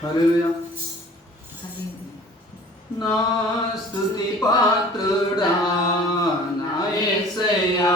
హల్లెలూయా నా స్తుతి పాత్రుడా నా యేసయ్యా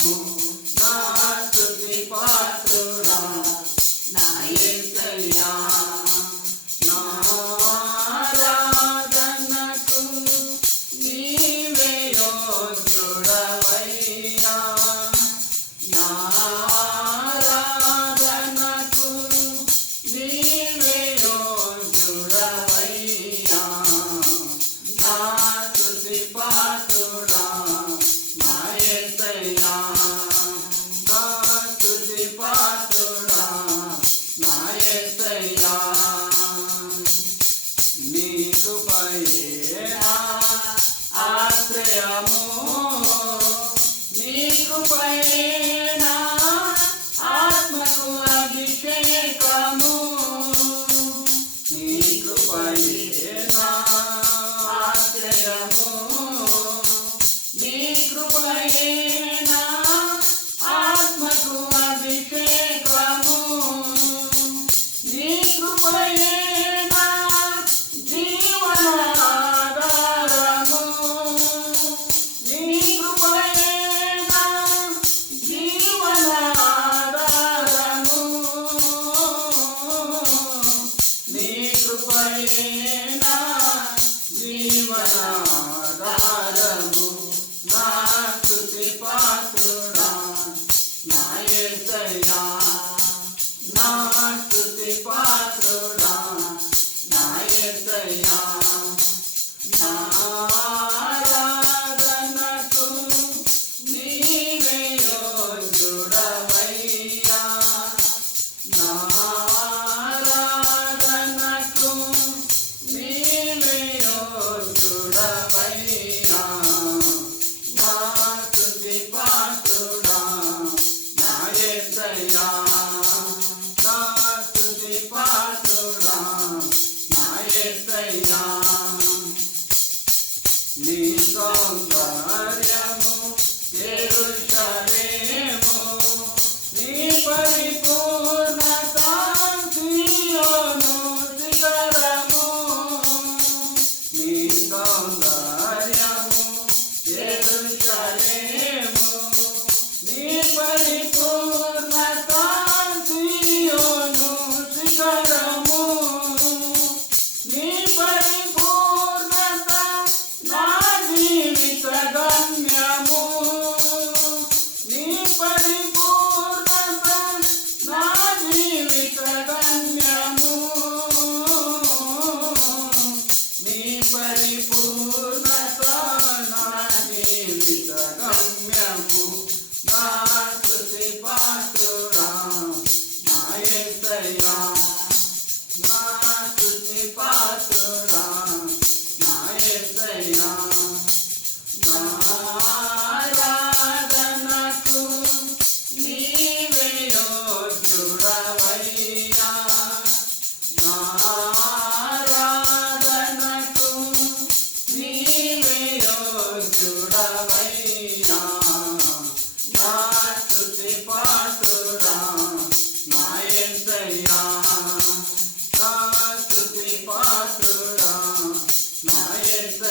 amor. నీకు 你上。परिपूर्ण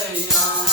诶呀。